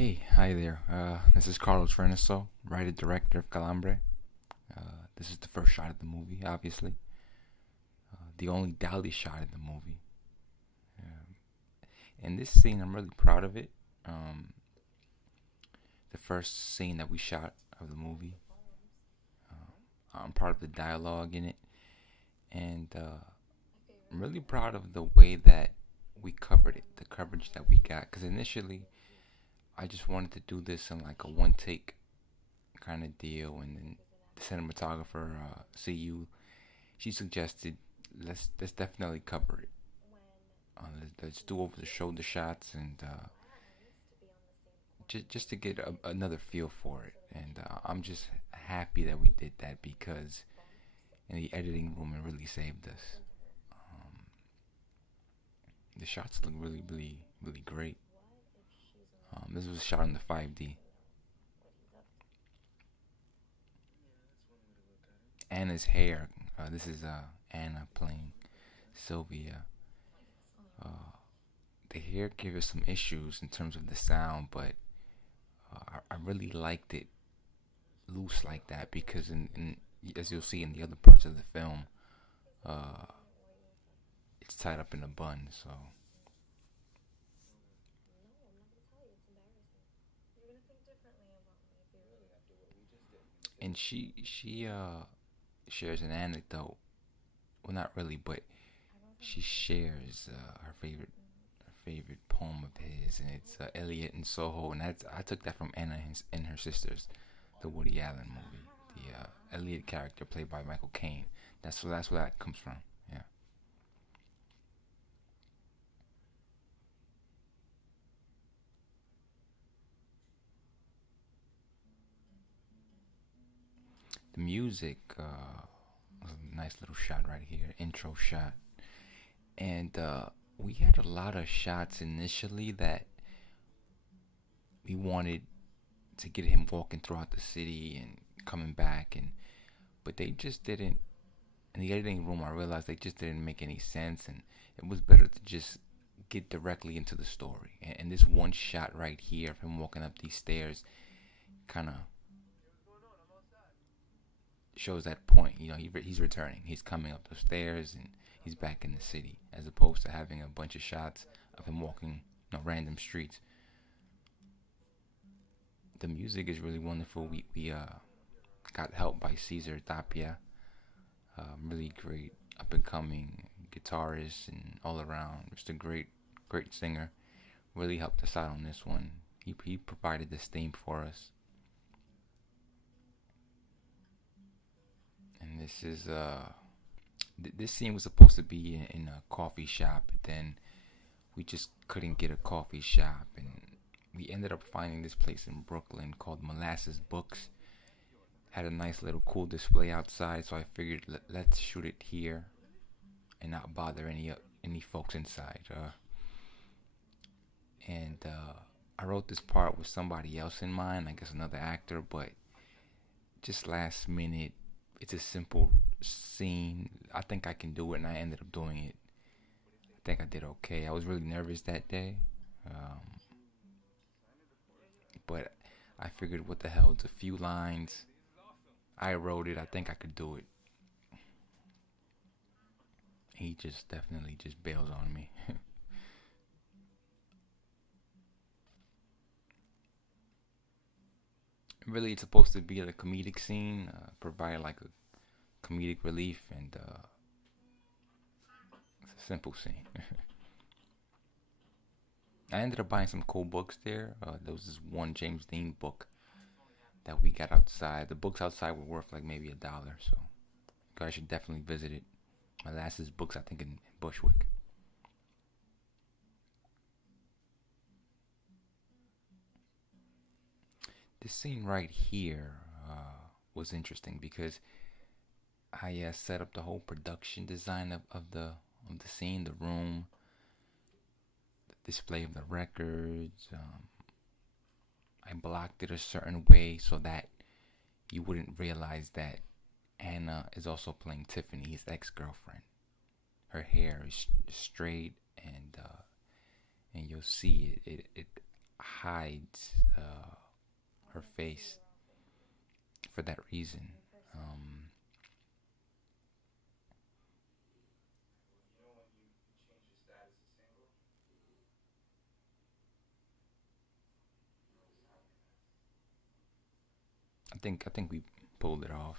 Hey, hi there. This is Carlos Reynoso, writer director of Calambre. This is the first shot of the movie, obviously. The only dolly shot in the movie. Um, and this scene, I'm really proud of it. Um, the first scene that we shot of the movie. I'm proud of the dialogue in it. And I'm really proud of the way that we covered it, the coverage that we got. Because initially, I just wanted to do this in like a one take kind of deal, and then the cinematographer, CU, she suggested let's definitely cover it. Let's do over the shoulder shots and just to get another feel for it. And I'm just happy that we did that because in the editing room it really saved us. Um, the shots look really great. This was shot in the 5D. Anna's hair. This is Anna playing Sylvia. Uh, the hair gave us some issues in terms of the sound, but I really liked it loose like that because in as you'll see in the other parts of the film, uh, it's tied up in a bun. So, and she shares an anecdote. Well, not really, but she shares her favorite poem of his, and it's Elliot in Soho, and that's I took that from Anna and her sisters, the Woody Allen movie. The Elliot character played by Michael Caine. That's where that comes from. Yeah. The music was a nice little shot right here, intro shot, and we had a lot of shots initially that we wanted to get him walking throughout the city and coming back, and but they just didn't. In the editing room, I realized they just didn't make any sense, and it was better to just get directly into the story. And this one shot right here of him walking up these stairs kind of shows that point. You know, he's returning. He's coming up the stairs and he's back in the city, as opposed to having a bunch of shots of him walking, random streets. The music is really wonderful. We got help by Caesar Tapia, really great up and coming guitarist and all around. Just a great singer. Really helped us out on this one. He provided this theme for us, and this scene was supposed to be in a coffee shop, but then we just couldn't get a coffee shop, and we ended up finding this place in Brooklyn called Molasses Books. Had a nice little cool display outside, so I figured let's shoot it here and not bother any folks inside. And I wrote this part with somebody else in mind, I guess another actor, but just last minute, it's a simple scene. I think I can do it, and I ended up doing it. I think I did okay. I was really nervous that day, but I figured, what the hell? It's a few lines. I wrote it. I think I could do it. He just definitely just bails on me. Really, it's supposed to be a comedic scene, provide like a comedic relief, and it's a simple scene. I ended up buying some cool books there. There was this one James Dean book that we got outside. The books outside were worth like maybe $1, so you guys should definitely visit it. My last is books, I think, in Bushwick. This scene right here was interesting because I set up the whole production design of the scene, the room, the display of the records. I blocked it a certain way so that you wouldn't realize that Anna is also playing Tiffany, his ex-girlfriend. Her hair is straight, and you'll see it hides her face for that reason. Um, I think we pulled it off.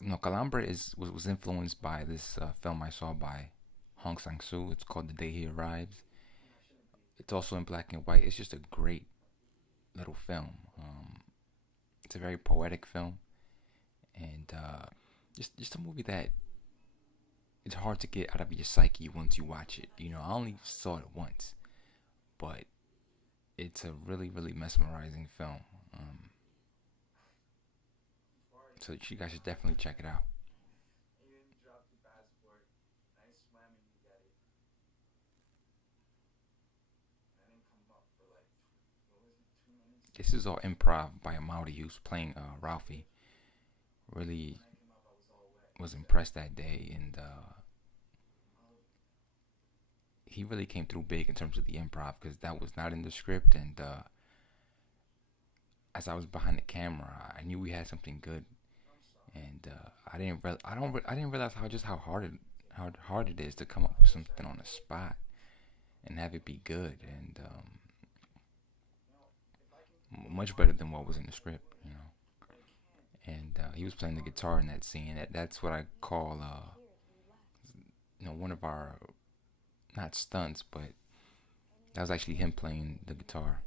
No, Calambre was influenced by this film I saw by Hong Sang-soo. It's called The Day He Arrives. It's also in black and white. It's just a great little film. It's a very poetic film, and just a movie that it's hard to get out of your psyche once you watch it. I only saw it once, but it's a really, really mesmerizing film. So you guys should definitely check it out. This is all improv by Amaury, who's playing Ralphie. Really was impressed that day, and he really came through big in terms of the improv because that was not in the script. And as I was behind the camera, I knew we had something good, and I didn't realize how hard it is to come up with something on the spot and have it be good and much better than what was in the script. And he was playing the guitar in that scene. That's what I call one of our not stunts, but that was actually him playing the guitar.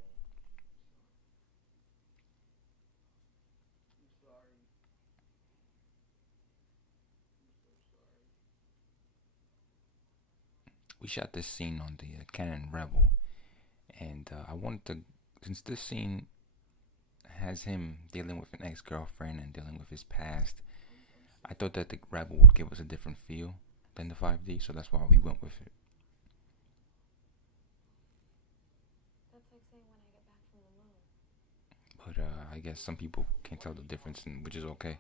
We shot this scene on the Canon Rebel, and I wanted to, since this scene has him dealing with an ex-girlfriend and dealing with his past, I thought that the Rebel would give us a different feel than the 5D, so that's why we went with it. But I guess some people can't tell the difference, which is okay.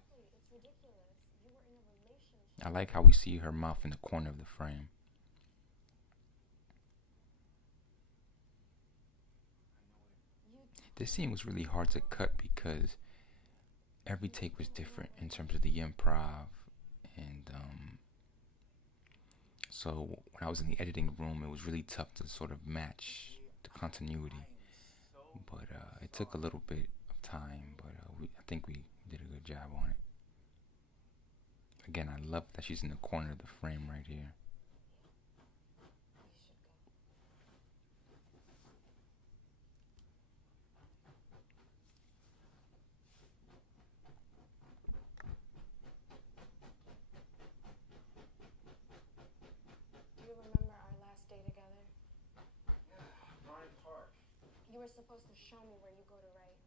I like how we see her mouth in the corner of the frame. This scene was really hard to cut because every take was different in terms of the improv, and so when I was in the editing room, it was really tough to sort of match the continuity. But it took a little bit of time, but I think we did a good job on it. Again, I love that she's in the corner of the frame right here. Do you remember our last day together? You were supposed to show me where you go to write.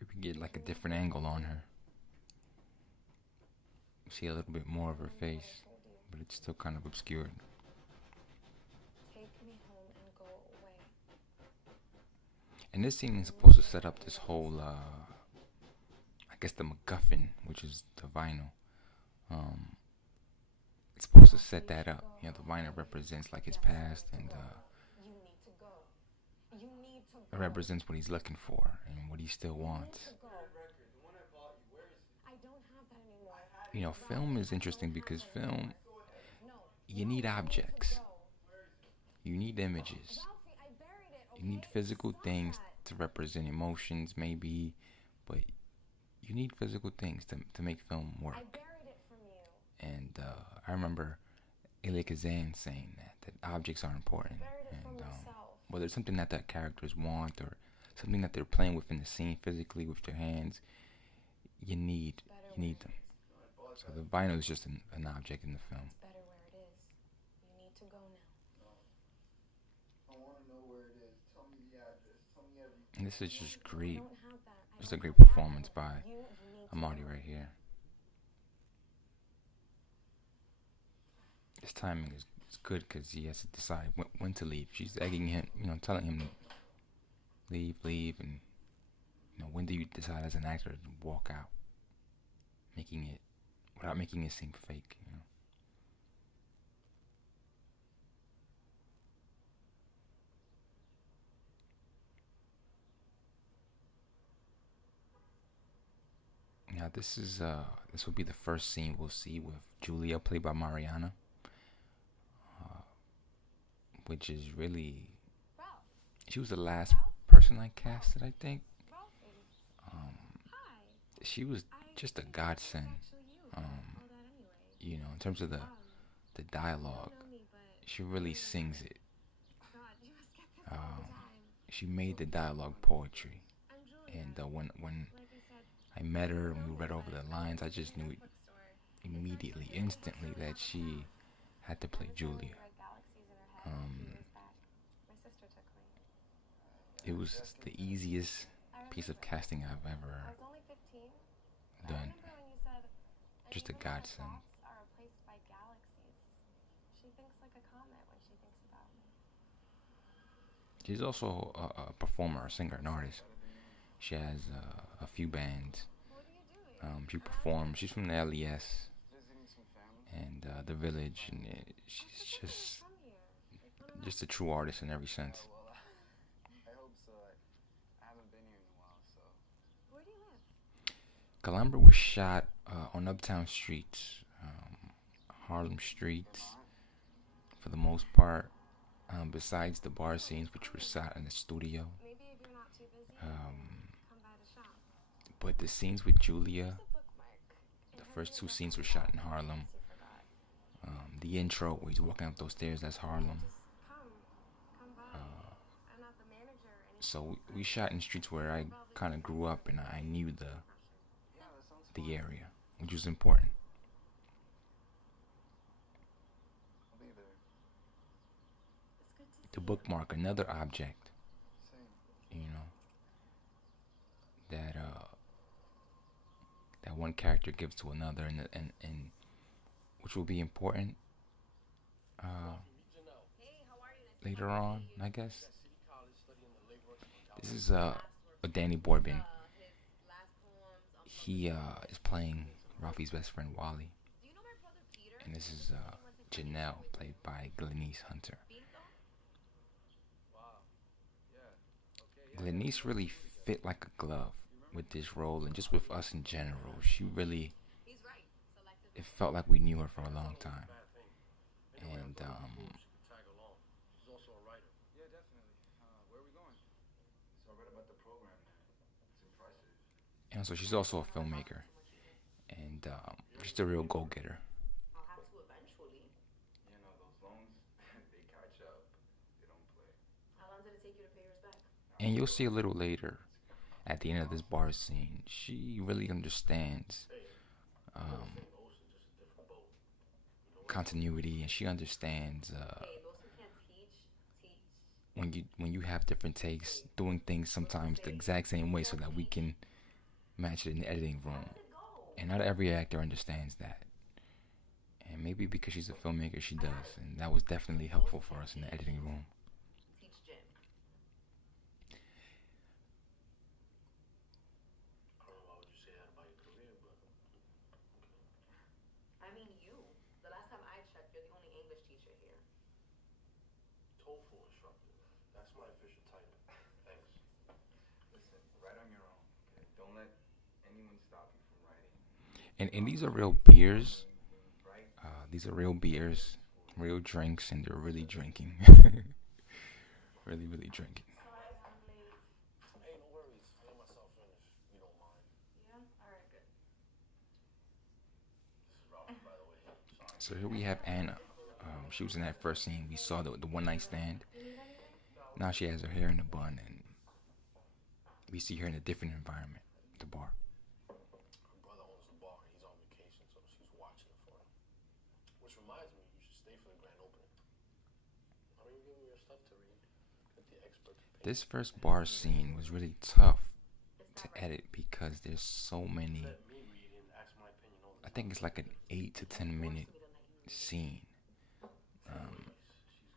You can get like a different angle on her. See a little bit more of her face, but it's still kind of obscured. Take me home and go away. And this scene is supposed to set up this whole, I guess the MacGuffin, which is the vinyl. It's supposed to set that up. The vinyl represents like his past, and You need to go. You need to it go. represents what he's looking for and what he still wants. Go. I don't have that anymore. Film is interesting because film, No. you need objects, Go. you need images, Ralphie, I buried it, okay? you need physical Stop things that. to represent emotions, maybe, but you need physical things to make film work. I buried it from you. And I remember Elia Kazan saying that objects are important, Buried it from and myself. whether it's something that characters want or something that they're playing with in the scene physically with their hands, you need them. So the vinyl is just an object in the film. It's better where it is. You need to go now. I want to know where it is. Tell me the address. Tell me everything. And this is just I great. don't have that. I Just a don't great have that. performance by You need to Amaury go. right here. His timing is good because he has to decide when to leave. She's egging him, telling him to leave, and when do you decide as an actor to walk out, without making it seem fake. Now this will be the first scene we'll see with Julia, played by Mariana, uh, which is really she was the last person I casted, I think. Um, she was just a godsend. Um, in terms of the dialogue, she really sings it. Um, she made the dialogue poetry, and when I met her and we read over the lines, I just knew immediately, instantly that she had to play Julia. Um, it was the easiest piece of casting I've ever done. Just a godsend. She's also a performer, a singer, an artist. She has a few bands. She performs. She's from the LES and the Village, and she's just a true artist in every sense. Calambre was shot on uptown streets, Harlem streets, for the most part. Besides the bar scenes, which were shot in the studio. But the scenes with Julia, the first two scenes were shot in Harlem. The intro where he's walking up those stairs, that's Harlem. So we shot in streets where I kind of grew up and I knew the area, which was important. To bookmark another object, that that one character gives to another, and which will be important later on, I guess. This is a Danny Borbin. He is playing Rafi's best friend Wally, and this is Janelle, played by Glenise Hunter. Glenise really fit like a glove with this role and just with us in general. She really, it felt like we knew her for a long time. And so she's also a filmmaker, and just a real go-getter. And you'll see a little later, at the end of this bar scene, she really understands continuity, and she understands when you have different takes, doing things sometimes the exact same way so that we can match it in the editing room. And not every actor understands that. And maybe because she's a filmmaker, she does, and that was definitely helpful for us in the editing room. And these are real beers. These are real beers, real drinks, and they're really drinking. Really, really drinking. So here we have Anna. She was in that first scene. We saw the one night stand. Now she has her hair in a bun, and we see her in a different environment, the bar. This first bar scene was really tough to edit because there's so many. I think it's like an 8 to 10 minute scene,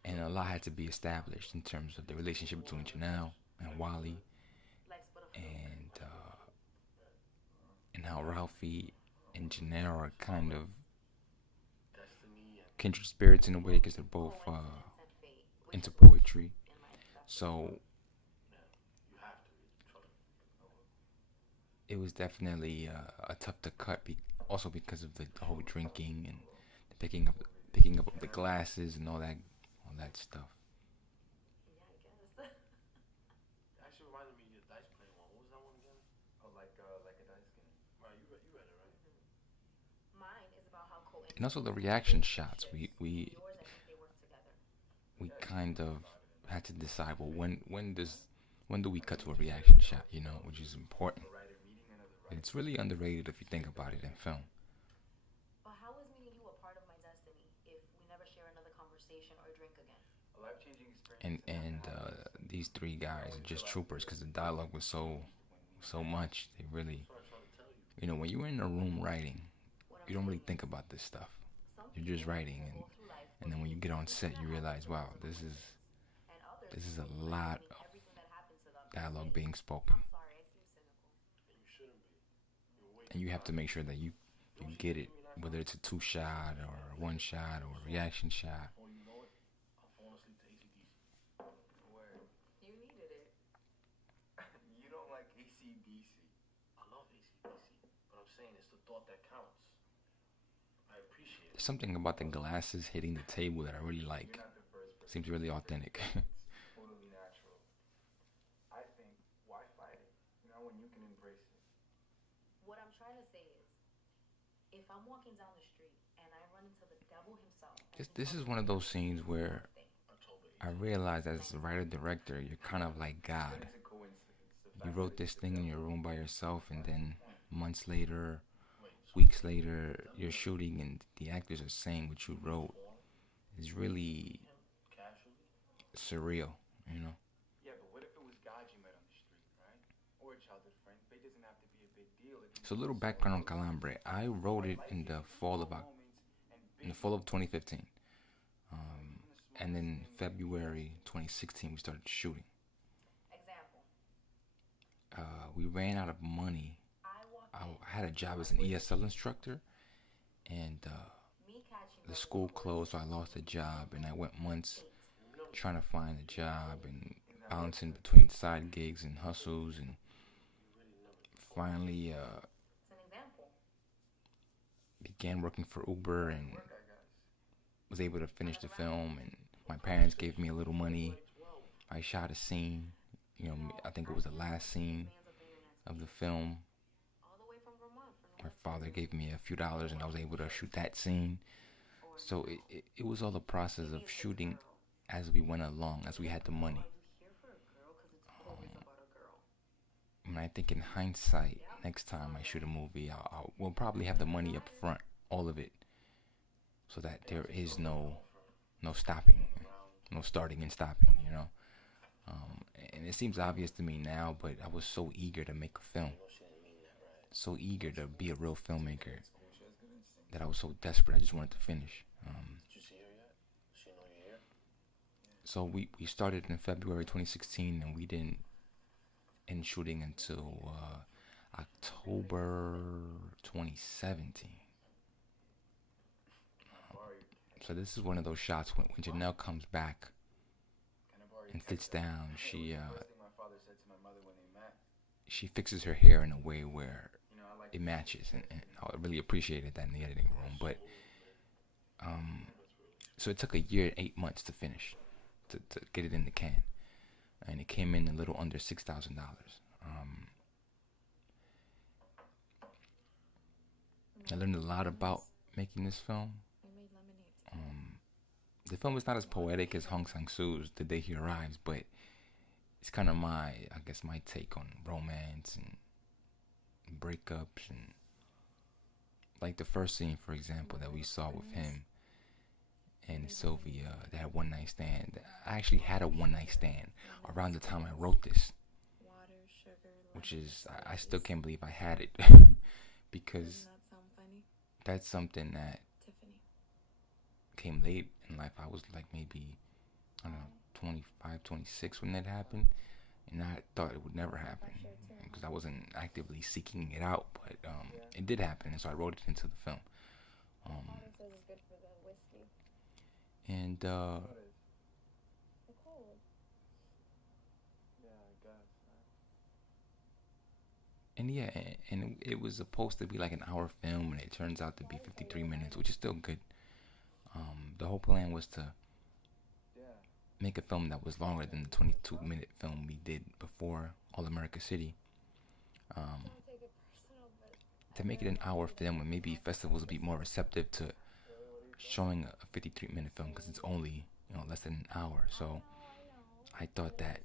and a lot had to be established in terms of the relationship between Janelle and Wally, and how Ralphie and Janelle are kind of kindred spirits in a way because they're both into poetry. So it was definitely a tough to cut. Also because of the whole drinking and the picking up of the glasses and all that stuff. Yeah, I guess. It actually reminded me of your dice playing one. What was that one again? Oh, like a dice game. Right, you read it, right? Mine is about how And also the coincidental reaction shots. yours, I think they work together. We Yeah, kind explain of more about it. had to decide. Well, when do we cut to a reaction shot? You know, which is important. A writer meeting another And writer. it's really underrated if you think about it in film. But how is meeting you a part of my destiny if we never share another conversation or drink again? A life-changing experience. And these three guys are just troopers because the dialogue was so much. They really, That's what I tried to tell you. you know, when you're in a room writing, What I'm you don't really saying think is, about this stuff. some You're just people writing, will go through life and then when you get believing on set, everything you that realize, happens to wow, them is a coincidence. And others this is a believe lot believe of everything that happens to them is dialogue fate. being spoken, I'm sorry, I seem cynical. And you shouldn't be. You're way and too you have to kind. make sure that you get it, whether it's a two shot or a one shot or a reaction shot. Before you know it, I'm falling asleep to AC/DC. Word. You needed it. You don't like AC/DC. I love AC/DC, but I'm saying it's the thought that counts. I appreciate There's it. something about the glasses hitting the table that I really You're like. not the first person. Seems really authentic. It's totally natural. I think, why fight it? You know, when you can embrace it. What I'm trying to say is, if I'm walking down the street and I run into the devil himself, and This he is tells one me of those scenes where October I 18th. realized as a writer director, you're kind of like Then God. it's a coincidence. The You fact wrote that this it's the thing in devil. your room by yourself, and then months later, Wait, so weeks later, you're shooting, and the actors are saying what you wrote. Is really him casually? surreal, you know. Yeah, but what if it was God you met on the street, right? Or a childhood friend? Fate doesn't have to be a big deal. It can So a be little so background on close. Calambre. I wrote it in the fall of Moments and in the big fall of 2015, even the and then smallest thing February 2016 we started shooting. example, We ran out of money. I walk I in, had a job as an ESL instructor, and me catching the her school with closed, so I coincidence lost a job, and I went months fate. trying to find a job and bouncing between side gigs and hustles, and finally It's an example. began working for Uber and work, I guess. was able to finish the film. And my parents gave me a little money. I shot a scene. You know, I think it was the last scene of the film. All the way from Vermont for My no father gave me a few dollars, and I was able to shoot that scene. So it was all the process of shooting as we went along, as we had the money. Are you here for a girl? Because it's always about a girl. And I think in hindsight, next time I shoot a movie, we'll probably have the money up front, all of it, so that there is no stopping, no starting and stopping, you know. And it seems obvious to me now, but I was so eager to make a film, so eager to be a real filmmaker, that I was so desperate. I just wanted to finish. Did you see her yet? Does she know you're here? So we started in February 2016, and we didn't end shooting until October 2017. So this is one of those shots when Janelle comes back and sits down. She My father said to my mother when they met. she fixes her hair in a way where You know, I like it matches, and I really appreciated that in the editing room. But so it took a year and 8 months to finish, to get it in the can, and it came in a little under $6,000. I learned a lot about making this film. We made lemonade. The film is not as poetic as Hong Sang-soo's The Day He Arrives, but it's kind of my take on romance and breakups, and like the first scene, for example, that we saw with him and Sylvia, they had one night stand. I actually had a one night stand around the time I wrote this, Water, sugar, which is I still can't believe I had it because Doesn't that sound funny? that's something that Tiffany. came late in life. I was like maybe, I don't know, 25, 26 when that happened, and I thought it would never happen because I wasn't actively seeking it out, but it did happen, and so I wrote it into the film. Father says it's good for the whiskey. And The cold. Yeah, I guess. And yeah, and it was supposed to be like an hour film, and it turns out to be 53 minutes, which is still good. The whole plan was to make a film that was longer than the 22-minute film we did before All America City. Um, to make it an hour film, and maybe festivals would be more receptive to showing a 53-minute film because it's only less than an hour. So I thought that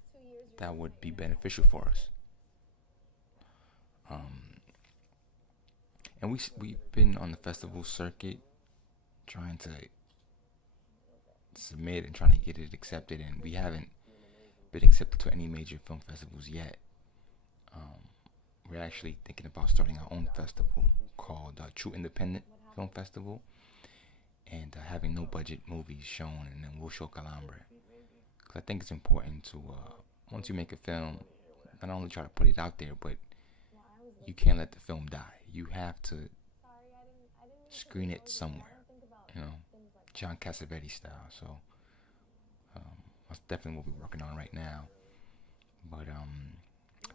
that would be beneficial for us. And we've been on the festival circuit trying to submit and trying to get it accepted, and we haven't been accepted to any major film festivals yet. We're actually thinking about starting our own festival called True Independent Film Festival, and having no budget movies shown, and then we'll show Calambre. Because I think it's important to, once you make a film, not only try to put it out there, but you can't let the film die. You have to screen it somewhere, John Cassavetes style. So that's definitely what we're working on right now. But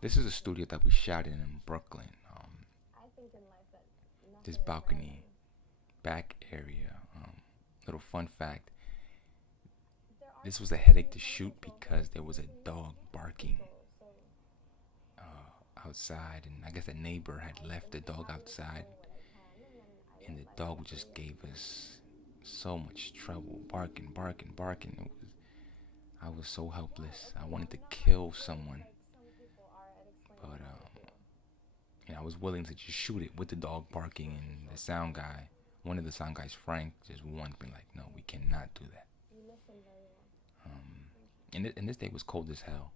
this is a studio that we shot in Brooklyn. This balcony back area. Little fun fact: this was a headache to shoot because there was a dog barking outside, and I guess a neighbor had left the dog outside, and the dog just gave us so much trouble, barking. I was so helpless. I wanted to kill someone, but I was willing to just shoot it with the dog barking, and the sound guy, one of the sound guys, Frank, just wanted me like, no, we cannot do that. And this day was cold as hell,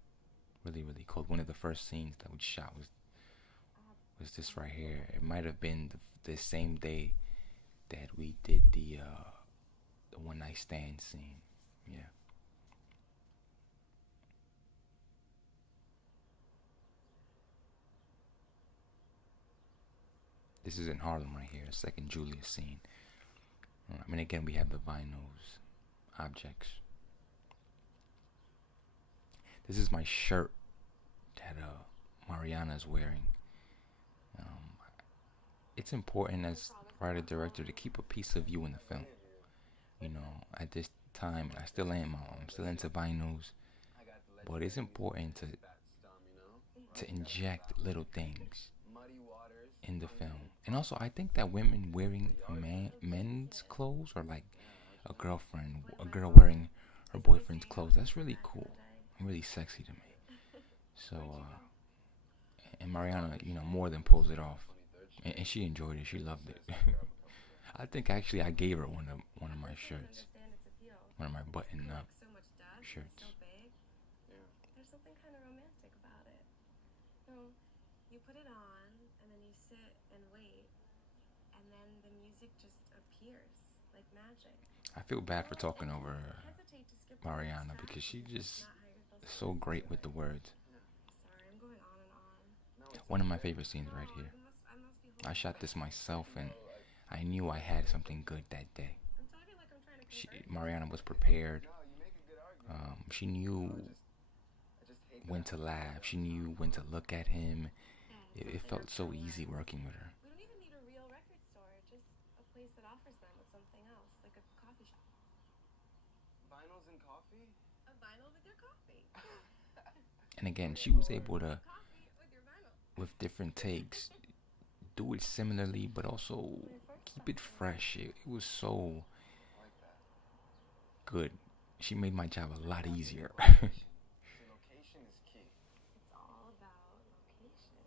really, really cold. One of the first scenes that we shot was this right here. It might have been the same day that we did the one night stand scene. Yeah. This is in Harlem right here, second Julius scene. Again, we have the vinyls, objects. This is my shirt that Mariana is wearing. It's important as writer-director to keep a piece of you in the film. At this time, I still am. I'm still into vinyls, but it's important to inject little things in the film. And also, I think that women wearing men's clothes, or like a girl wearing her boyfriend's clothes, that's really cool and really sexy to me. So, and Mariana, more than pulls it off, and she enjoyed it. She loved it. I think actually I gave her one of my shirts, one of my button-up shirts. There's something kind of romantic about it. You put it on, and then you sit and wait, and then the music just appears like magic. I feel bad for talking over Mariana because she just is so great with the words. Sorry, I'm going on and on. One of my favorite scenes right here. I shot this myself, and I knew I had something good that day. Mariana was prepared. She knew when to laugh. She knew when to look at him. It felt so easy working with her. We don't even need a real record store, just a place that offers them with something else, like a coffee shop. Vinyls and coffee? A vinyl with your coffee. And again, she was able to, with different takes, do it similarly, but also keep it fresh. It was so good. She made my job a lot easier. Location is key. It's all about location.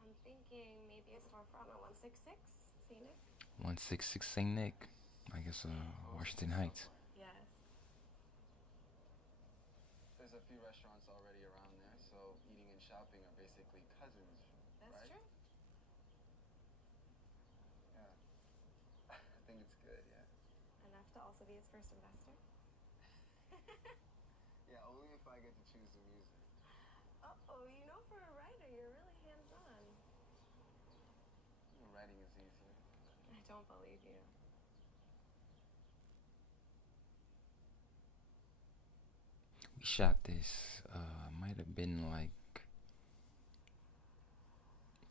I'm thinking maybe a storefront on 166, St. Nick. 166 St. Nick. I guess Washington Heights. Yes. There's a few restaurants already around there, so eating and shopping are basically cousins. That's right? true. Yeah. I think it's good, yeah. Enough to also be its first investor. Yeah, only if I get to choose the music. Uh-oh, for a writer, you're really hands-on. Writing is easier. I don't believe you. We shot this, might have been like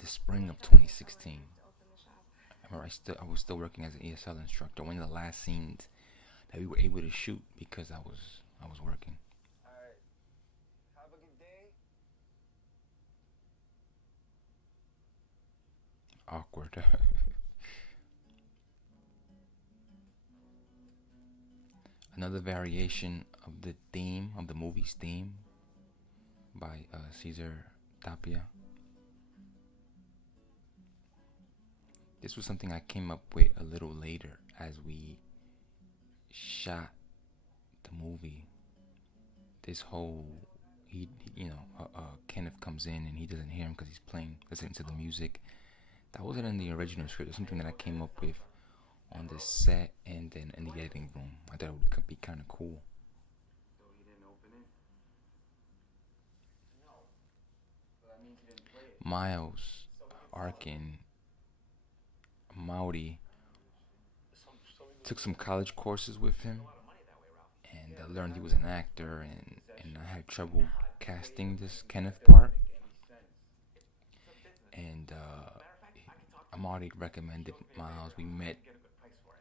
the spring of When I 2016. arrived to open the shop. I remember I was still working as an ESL instructor. One of the last scenes that we were able to shoot because I was working. Alright. Have a good day. Awkward. Another variation of the theme of the movie's theme by Caesar Tapia. This was something I came up with a little later as we shot the movie. This whole Kenneth comes in and he doesn't hear him because he's listening to the music. That wasn't in the original script. It was something that I came up with on the set and then in the editing room. I thought it would be kind of cool. So he didn't open it? No. So that means he didn't play it. Miles, Arkin, Maudi took some college courses with him, and I learned he was an actor, and I had trouble casting this Kenneth part. And Maudi recommended Miles. We met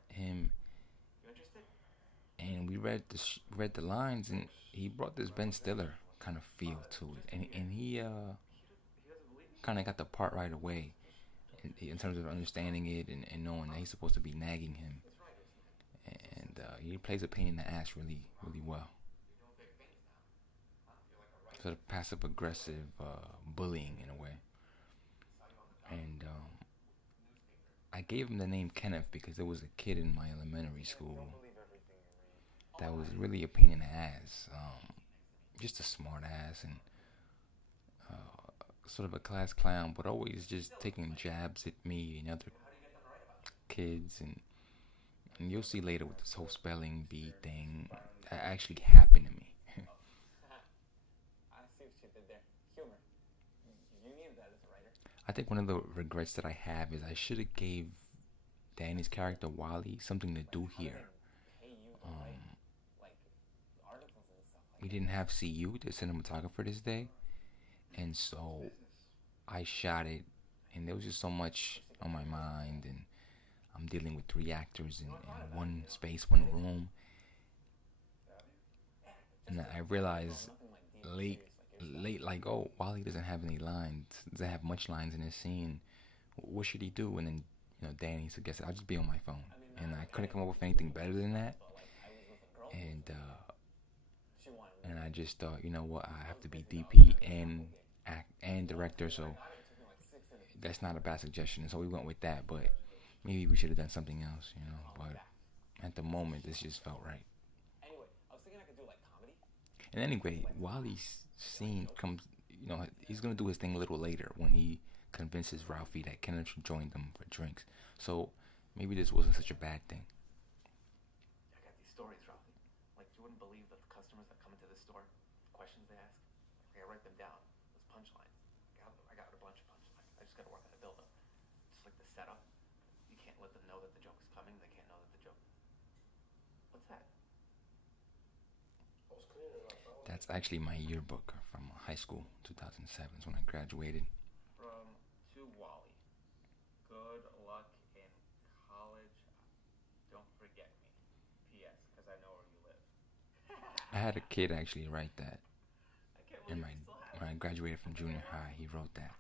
him, and we read the lines, and he brought this Ben Stiller kind of feel to it, and he kind of got the part right away in terms of understanding it and knowing that he's supposed to be nagging him, and he plays a pain in the ass really well. Sort of passive aggressive bullying in a way, and I gave him the name Kenneth because there was a kid in my elementary school that was really a pain in the ass, just a smart ass and sort of a class clown, but always just taking jabs at me and other kids, and you'll see later with this whole spelling bee thing that actually happened to me. I see what you did there. Humor. You need that as a writer. I think one of the regrets that I have is I should have gave Danny's character Wally something to do here. We didn't have CU, the cinematographer, this day, and so I shot it, and there was just so much on my mind, and I'm dealing with 3 actors in one space, one room, and I realized late, like, oh, Wally doesn't have any lines, doesn't have much lines in his scene. What should he do? And then, Danny suggested I'll just be on my phone, and I couldn't come up with anything better than that, and I just thought, you know what, I have to be DP and director, so that's not a bad suggestion. So we went with that, but maybe we should have done something else, But at the moment, this just felt right. Anyway, I was thinking I could do like comedy. And anyway, Wally's scene comes, he's gonna do his thing a little later when he convinces Ralphie that Kenneth should join them for drinks. So maybe this wasn't such a bad thing. I got these stories, Ralphie. Like, you wouldn't believe that the customers that come into this store, the questions they ask, I write them down. Those punchlines. I got a bunch of punchlines. I just gotta work on the build-up. Just like the setup. You can't let them know that the joke is coming. They can't know that the joke... What's that? That's actually my yearbook from high school, 2007, is when I graduated. From to Wally. Good luck in college. Don't forget me. P.S. Because I know where you live. I had a kid actually write that. I can't believe When I graduated from junior high, he wrote that.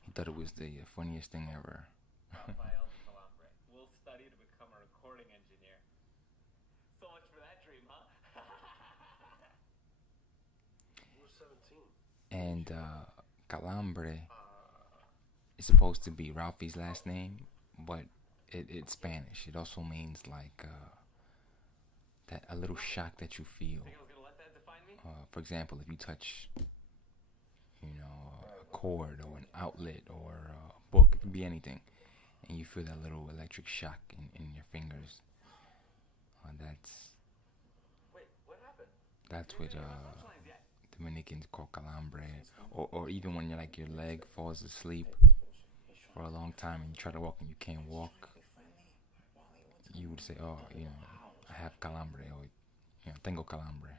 He thought it was the funniest thing ever. Calambre will study to become a recording engineer. So much for that dream, huh? You were 17. And Calambre is supposed to be Ralphie's last name, but it's Spanish. It also means like that a little shock that you feel. Think I was gonna let that define me? For example, if you touch, a cord or an outlet or a book, it can be anything, and you feel that little electric shock in your fingers. Wait, what happened? That's what Punchlines yet? Dominicans call Calambre, or even when your leg falls asleep for a long time and you try to walk and you can't walk, you would say, oh, I have Calambre, or tengo Calambre.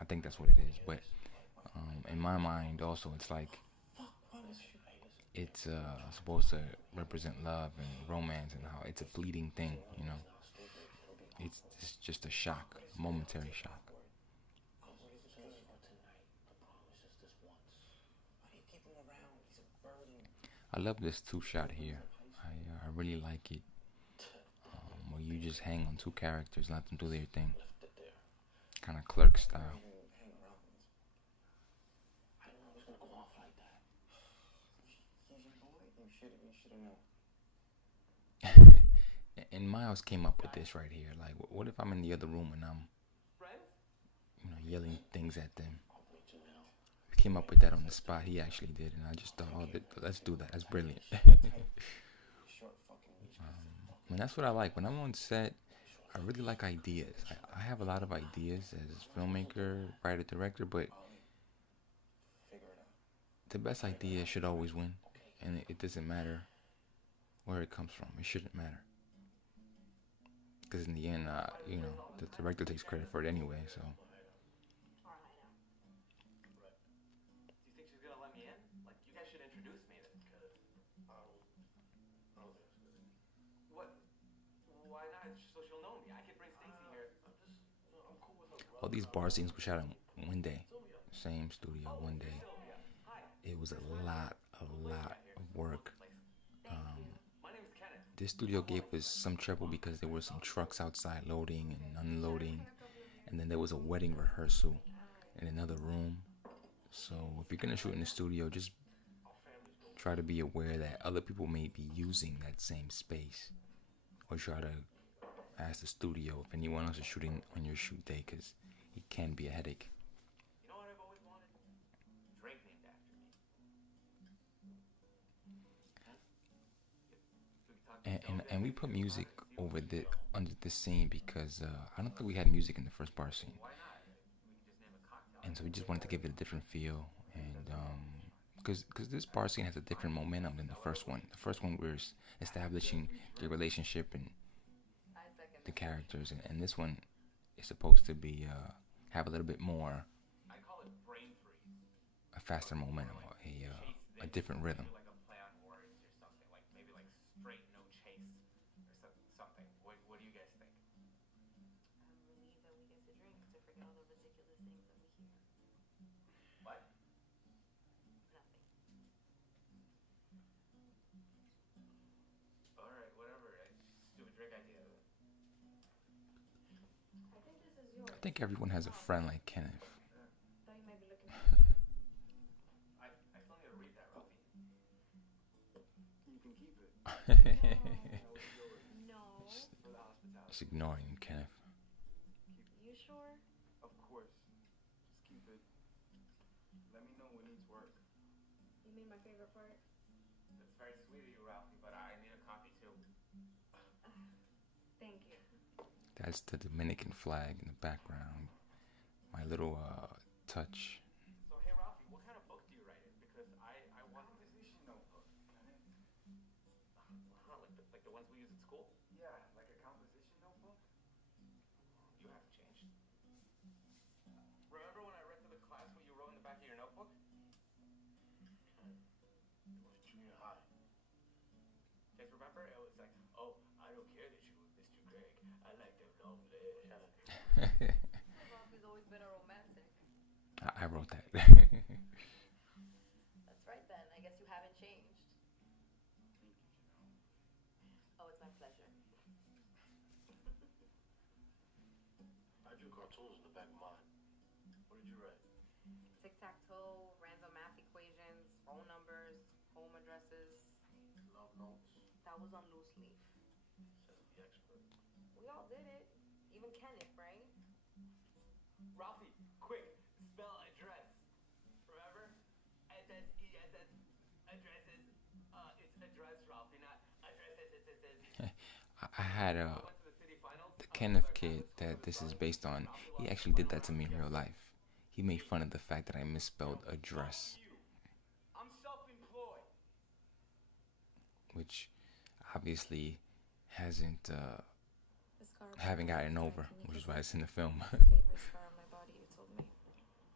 I think that's what it is, but in my mind also it's like it's supposed to represent love and romance and how it's a fleeting thing, you know. It's just a shock, a momentary shock. I'll raise his fist for tonight. The promise is this once. Why do you keep him around? He's a burden. I love this two shot here. I really like it. Where you just hang on two characters, let them do their thing, kind of clerk style. I didn't know it was gonna go off like that. He's your boy. You should have known. And Miles came up with this right here. Like, what if I'm in the other room and I'm, yelling things at them? He came up with that on the spot. He actually did, and I just thought, oh, let's do that. That's brilliant. And that's what I like. When I'm on set, I really like ideas. I have a lot of ideas as a filmmaker, writer, director, but the best idea should always win. And it doesn't matter where it comes from. It shouldn't matter. Because in the end, the director takes credit for it anyway, so. Do you think she's gonna let me in? Like, you guys should introduce me to... I don't think it's good. What? Why not? So she'll know me. I could bring Stacy here. I'm cool with her. All these bar scenes were shot in one day. Same studio, one day. It was a lot of work. This studio gave us some trouble because there were some trucks outside loading and unloading. And then there was a wedding rehearsal in another room. So if you're going to shoot in the studio, just try to be aware that other people may be using that same space. Or try to ask the studio if anyone else is shooting on your shoot day, because it can be a headache. You know what I've always wanted? Drake named after me. And we put music under this scene because I don't think we had music in the first bar scene. And so we just wanted to give it a different feel, and because this bar scene has a different momentum than the first one. The first one we're establishing the relationship and the characters, and this one is supposed to be have a little bit more, a faster momentum, a different rhythm. Like a play on words or something, like maybe like straight no chase or something. What do you guys think? I'm relieved that we get to drink to forget all the ridiculous things that we hear. What? Nothing. All right, whatever. Stupid drink idea. I think this is yours. I think everyone has a friend like Kenneth. Thought you might be looking for I still need to read that, Ralphie. You can keep it. No. For the hospitality. Just ignoring him, Kenneth. You sure? Of course. Just keep it. Let me know when it needs work. You made my favorite part. That's very sweet of you, Ralphie, but I need a copy too. Thank you. That's the Dominican flag in the background. My little touch. So hey, Ralphie, what kind of book do you write in? Because I want Composition notebook. like the ones we use at school. Yeah, like a composition notebook. You haven't changed. Remember when I read to the class what you wrote in the back of your notebook? It was junior high. You guys remember? It was like, oh, I don't care that you were Mr. Greg. I like them long legs. Ralphie's always been a romantic. I wrote that. That's right then. I guess you haven't changed. Oh, it's my pleasure. I drew cartoons in the back of mine. What did you write? Tic-tac-toe, random math equations, phone numbers, home addresses. Love notes. That was on loose leaf. Says the expert. We all did it. Even Kenneth, right? Ralphie, quick, spell address. Remember? S-S-E-S-S. Addresses. It's address, Ralphie, not addresses. I had the Kenneth kid that this is based on. He actually did that to me in real life. He made fun of the fact that I misspelled address, I'm self-employed. which obviously hasn't The scar haven't gotten over, which is why it's in the film. favorite scar on my body, you told me.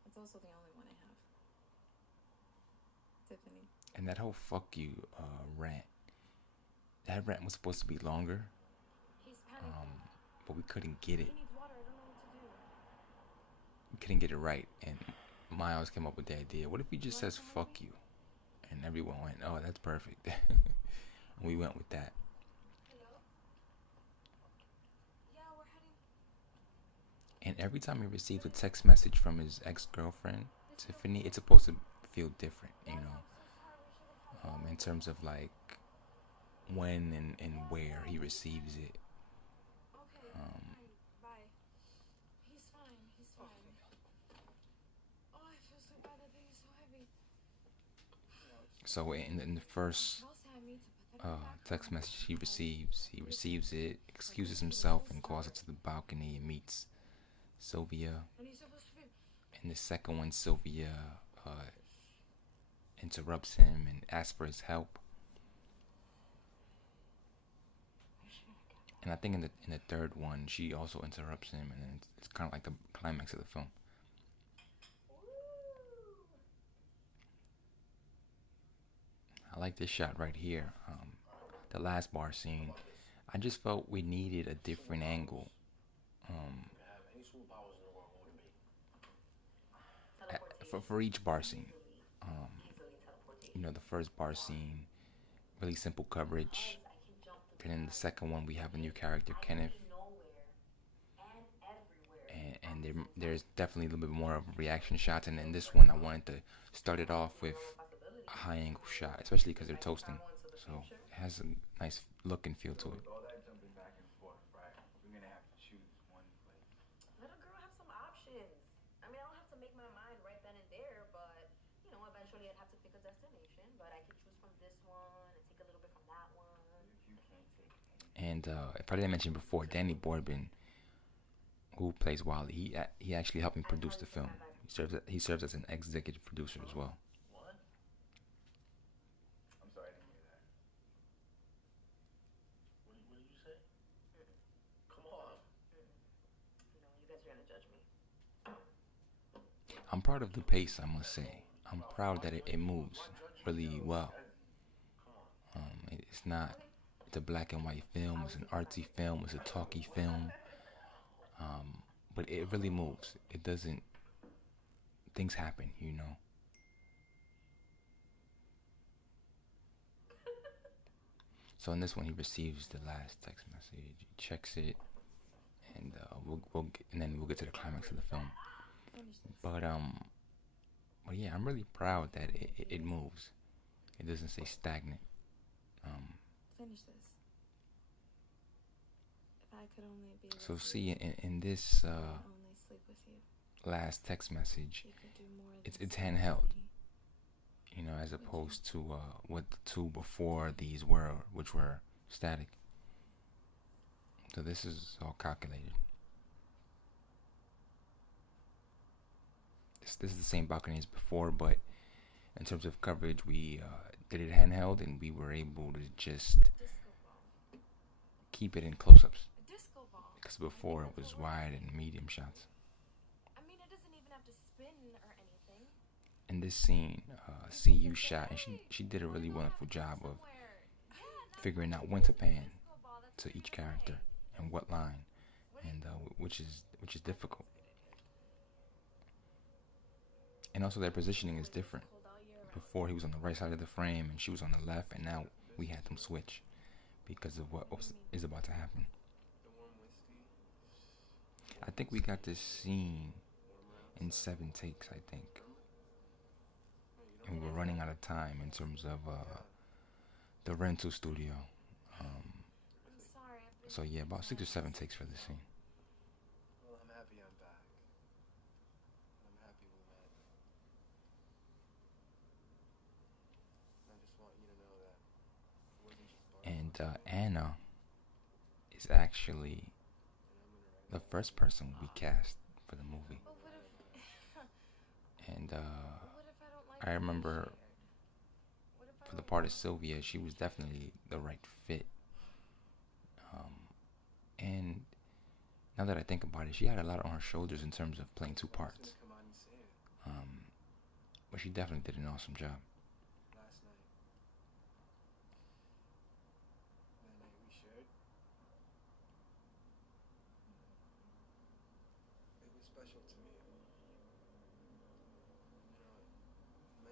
It's also the only one I have. Tiffany. And that whole "fuck you" rant. That rant was supposed to be longer, He's panicking. but we couldn't get it. He needs water. I don't know what to do. We couldn't get it right, and Miles came up with the idea. What if he just says "fuck you"? And everyone went, "Oh, that's perfect." And we went with that. Hello? Yeah, we're heading. And every time he received a text message from his ex-girlfriend, Tiffany, it's supposed to feel different, in terms of like when and where he receives it. Okay, fine. Bye. He's fine. He's fine. Oh, I feel so bad. That thing is so heavy. So in the first Tell Sammy to put that in the back. text message he receives it, excuses himself, and goes up to the balcony and meets Sylvia. And he's supposed to be. In the second one, Sylvia interrupts him and asks for his help. And I think in the third one, she also interrupts him, and then it's kind of like the climax of the film. I like this shot right here. The last bar scene. I just felt we needed a different angle. Any superpowers in the world, what would it be? For each bar scene. The first bar scene, really simple coverage. And in the second one, we have a new character, Kenneth. And there's definitely a little bit more of reaction shots. And in this one, I wanted to start it off with a high angle shot, especially because they're toasting. So it has a nice look and feel to it. With all that jumping back and forth, right? We're gonna have to choose one place. Let a girl have some options. I mean, I don't have to make my mind right then and there, but, eventually I'd have to pick a destination. But I could choose from this one and take a little bit from that one. You can't take anything. And if I didn't mention before, Danny Borbin, who plays Wally, he actually helped me produce the film. He serves as an executive producer as well. What? I'm sorry, I didn't hear that. What did you say? Come on. You guys are gonna judge me. I'm proud of the pace, I must say. I'm proud that it moves really well. It's a black and white film, it's an artsy film, it's a talky film. But it really moves. It doesn't, things happen. So in this one, he receives the last text message, he checks it, and then we'll get to the climax of the film. But yeah, I'm really proud that it moves. It doesn't stay stagnant. Finish this. If I could only be. So see, in this only sleep with you. last text message, You could do more it's than handheld. As opposed to what the two before these were, which were static. So this is all calculated. This is the same balcony as before, but in terms of coverage, we did it handheld, and we were able to just Disco ball. keep it in close-ups. A disco ball. Because before it was wide and medium shots. I mean, it doesn't even have to spin or anything. In this scene, CU shot, and she did a really wonderful job of figuring out when to pan to each character and what line, and which is difficult. And also their positioning is different. Before he was on the right side of the frame and she was on the left, and now we had them switch because of what is about to happen. I think we got this scene in 7 takes, I think. And we were running out of time in terms of the rental studio. I'm sorry. So yeah, about 6 or 7 takes for this scene. Well, I'm happy I'm back. I'm happy we met. I just want you to know that it wasn't just fun. And Anna is actually the first person we cast for the movie. But what if? And What if I don't like? I remember What if I for the don't part like of Sylvia, she was definitely the right fit. And now that I think about it, she had a lot on her shoulders in terms of playing 2 parts. Come on and say it. But she definitely did an awesome job.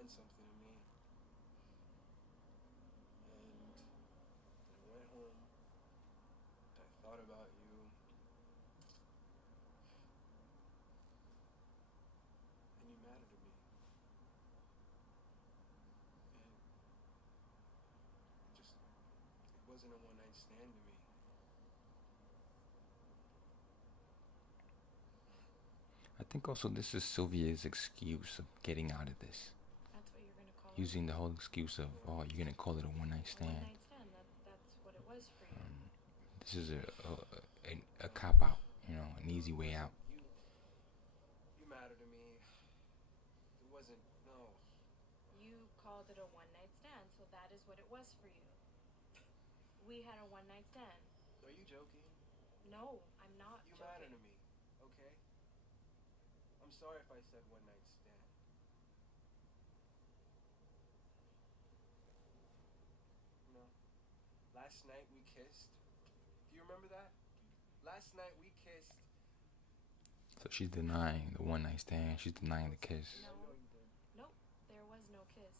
meant something to me. And I went home, I thought about you, and you mattered to me. And it wasn't a one-night stand to me. I think also this is Sylvia's excuse of getting out of this. That's what you're gonna call Using the whole excuse of, oh, you're gonna call it a one-night it? stand. One night stand. That's what it was for you. This is a cop out, you know, an easy way out. You matter to me. It wasn't, no. You called it a one night stand, so that is what it was for you. We had a one night stand. Are you joking? No, I'm not You joking. matter to me, okay? I'm sorry if I said one night stand. You know, last night we kissed. Do you remember that? Last night we kissed. So she's denying the one-night stand. She's denying the kiss. No. I know you did. Nope, there was no kiss.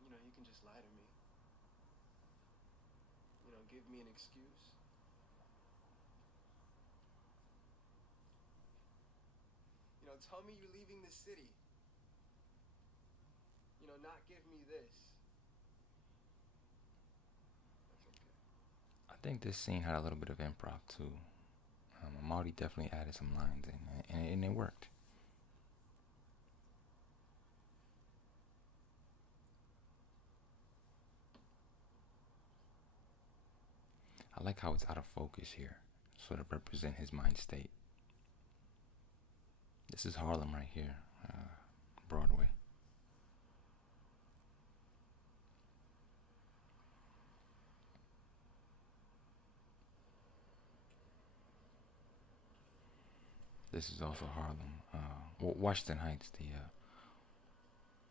You know, you can just lie to me. You know, give me an excuse. You know, tell me you're leaving the city. You know, not give me this. That's okay. I think this scene had a little bit of improv too. Marty definitely added some lines in, and it worked. I like how it's out of focus here, sort of represent his mind state. This is Harlem right here, Broadway. This is also Harlem. Washington Heights,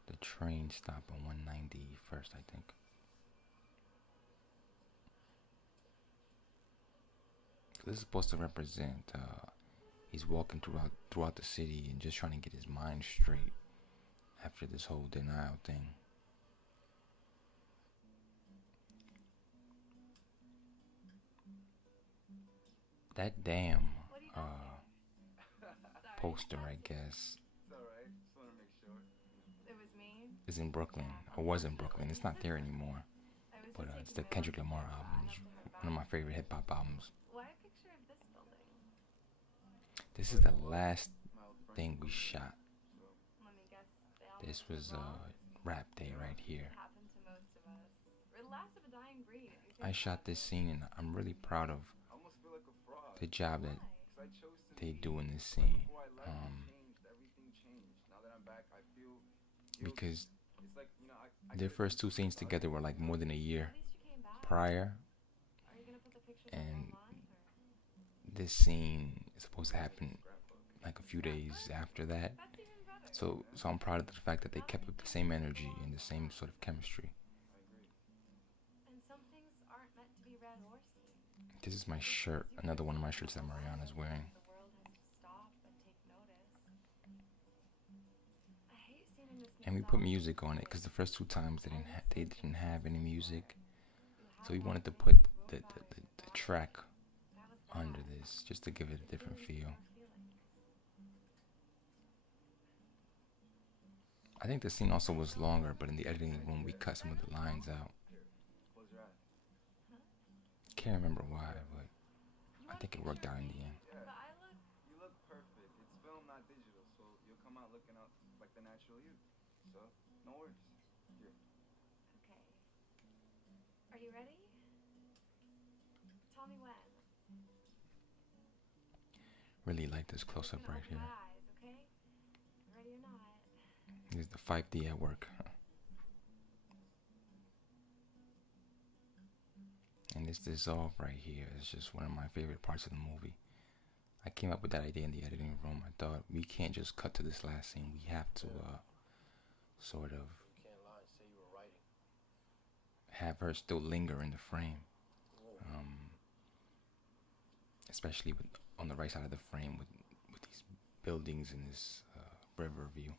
the train stop on 191st, I think. This is supposed to represent he's walking throughout the city and just trying to get his mind straight after this whole denial thing. That damn poster, I guess, It's alright. Just want to make sure. It was me. is in Brooklyn, or was in Brooklyn. It's not there anymore. But it's the Kendrick Lamar album. It's one of my favorite hip hop albums. Why a picture of this building? This is the last thing we shot. Let me guess. They all This went to was the Bronx? rap day right here. It happened to most of us. We're the last of a dying breed. You I think shot about this it. scene and I'm really proud of I almost feel like a fraud. the job that Why? Because I chose to they leave. do in this But scene. before I left, it changed. Everything changed. Now that I'm back, I feel guilty. Because It's like, you know, I their could've first two done scenes something together were like more than a year At least you came back. prior. Are you gonna put the pictures And up online or? this scene is supposed to happen scrapbook. like a few days after that. That's even better. So I'm proud of the fact that they kept up the same energy and the same sort of chemistry. I agree. And some things aren't meant to be read or seen. This is my shirt, another one of my shirts that Mariana's wearing. The world has to stop and take notice. I hate seeing in this And we put music on it because the first two times they didn't have any music. So we wanted to put the track under this just to give it a different feel. I think the scene also was longer, but in the editing room we cut some of the lines out. Close your eyes. Can't remember why, but I think it worked out in the end. Yeah. But I look. You look perfect. It's film, not digital, so you'll come out looking out like the natural you. So, no worries. Here. Okay. Are you ready? Tell me when. Really like this close-up Open right my here. eyes, okay? Ready or not? This is the 5D at work. And this dissolve right here is just one of my favorite parts of the movie. I came up with that idea in the editing room. I thought we can't just cut to this last scene. We have to sort of You can't lie and say you were writing. have her still linger in the frame. Especially on the right side of the frame with these buildings and this Riverview.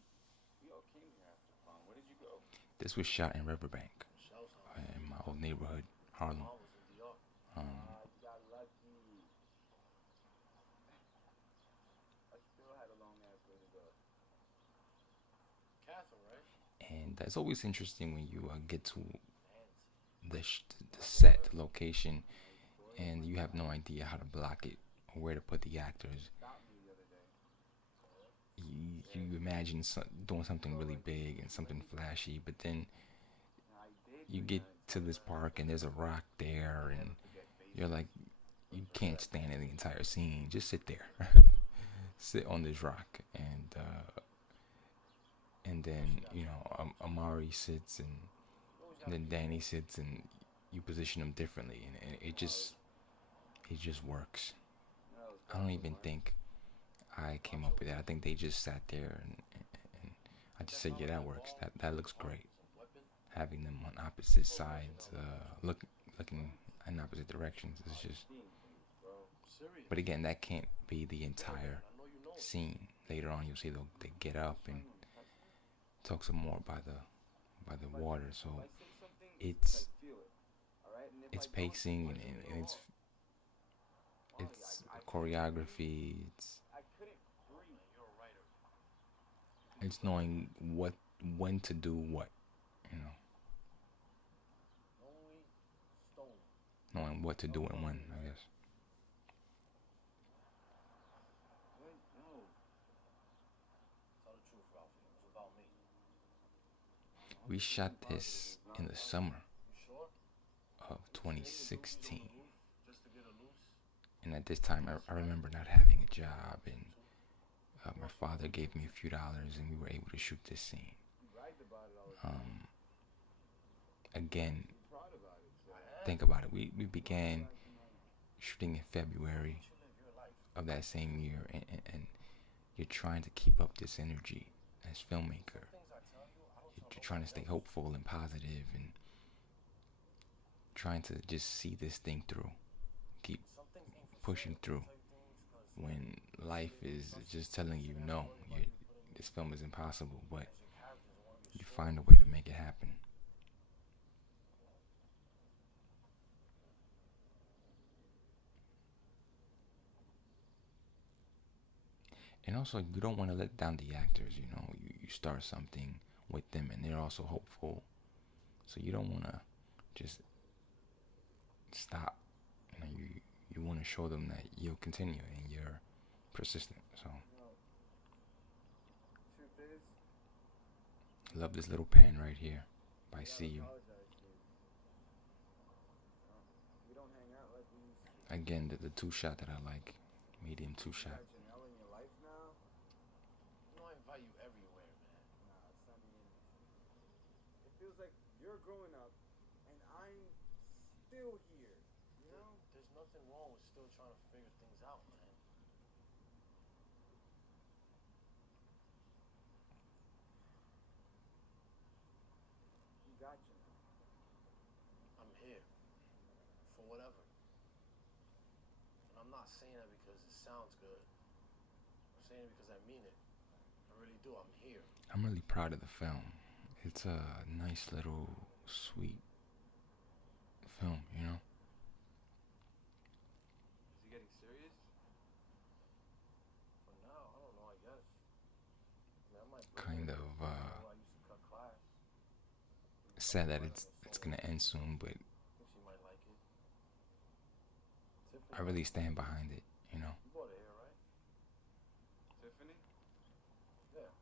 We all came here after prom. Where did you go? This was shot in Riverbank, Michelle's house. in my old neighborhood, Harlem. Mom was in DR. You got lucky. I still had a long ass way to go. Catherine, right? And it's always interesting when you get to Nancy. the set, the location, and you have no idea how to block it or where to put the actors. Stopped me the other day. You imagine doing something really big and something flashy, but then I did you get to this park and there's a rock there, and you're like, you can't stand in the entire scene. Just sit there, sit on this rock, and then Amari sits, and then Danny sits, and you position them differently, and it just works. I don't even think I came up with that. I think they just sat there and I just said, yeah, that works. That looks great. Having them on opposite sides, looking in opposite directions is just. But again, that can't be the entire scene. Later on, you'll see they get up and talk some more by the water. So it's pacing and it's choreography. It's knowing when to do what, knowing what to do and when, I guess. Tell the truth, Ralphie. It was about me. We shot this in the summer You sure? of 2016. Just to get a loose? And at this time, I remember not having a job, and my father gave me a few dollars, and we were able to shoot this scene. Again, think about it. We began shooting in February of that same year, and you're trying to keep up this energy as filmmaker. You're trying to stay hopeful and positive, and trying to just see this thing through, keep pushing through. When life is just telling you, no, this film is impossible, but you find a way to make it happen. And also, you don't want to let down the actors, you start something with them and they're also hopeful. So you don't want to just stop. You want to show them that you'll continue and you're persistent. So I love this little pan right here by See You. Again, the two shot that I like, medium two shot. You know I invite you everywhere, man. Nah, it's not even. It feels like you're growing up, and I'm still here. You know? There's nothing wrong with still trying to figure things out, man. You got you. I'm here. For whatever. And I'm not saying that because it sounds good. I'm saying it because I mean it. I really do. I'm here. I'm really proud of the film. It's a nice little sweet film, Is he getting serious? But now, I don't know, I guess. I mean, I might Kind of I used to cut class. sad that it's gonna end soon, but I think she might like it. I really stand behind it, You brought it here, right? Tiffany? Yeah.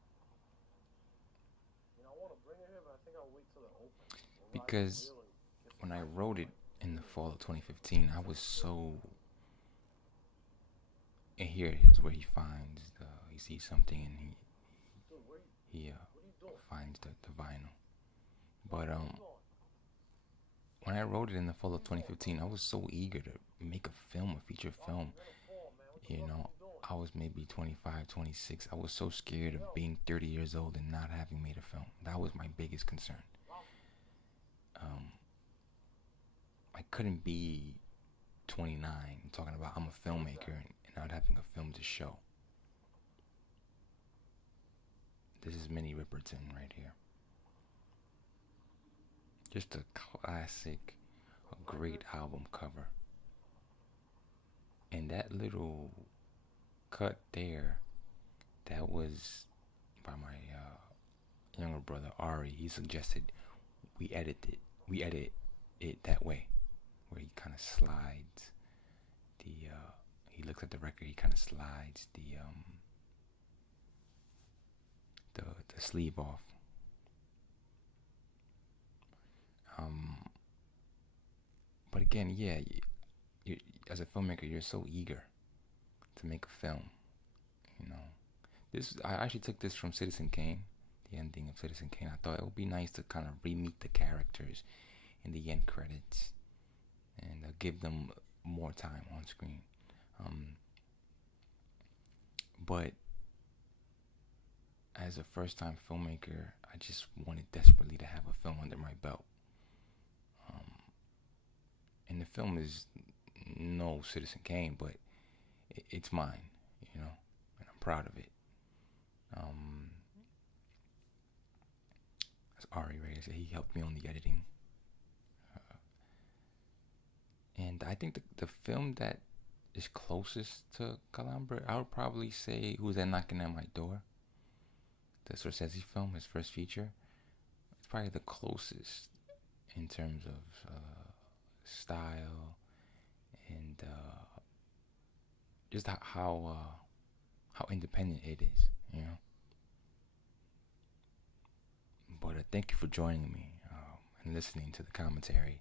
I want to bring it here, but I think I'll wait till it opens. because when I wrote it in the fall of 2015, I was so. And here is where he finds he sees something and he finds the vinyl. But when I wrote it in the fall of 2015, I was so eager to make a film, a feature film. I was maybe 25, 26. I was so scared of being 30 years old and not having made a film. That was my biggest concern. I couldn't be 29 talking about I'm a filmmaker and not having a film to show. This is Minnie Riperton right here. Just a classic, a great album cover. And that little cut there, that was by my younger brother Ari. He suggested we edit it that way, where he kind of slides he looks at the record, he kind of slides the sleeve off. But again, yeah, you, as a filmmaker, you're so eager to make a film. You know, I actually took this from Citizen Kane, the ending of Citizen Kane. I thought it would be nice to kind of re-meet the characters in the end credits and give them more time on screen. But as a first-time filmmaker, I just wanted desperately to have a film under my belt. And the film is no Citizen Kane, but it's mine, you know, and I'm proud of it. As Ari Reyes said, he helped me on the editing. And I think the film that is closest to Calambre, I would probably say Who's That Knocking at My Door? The Scorsese film, his first feature. It's probably the closest in terms of style and just how independent it is, you know. But thank you for joining me and listening to the commentary.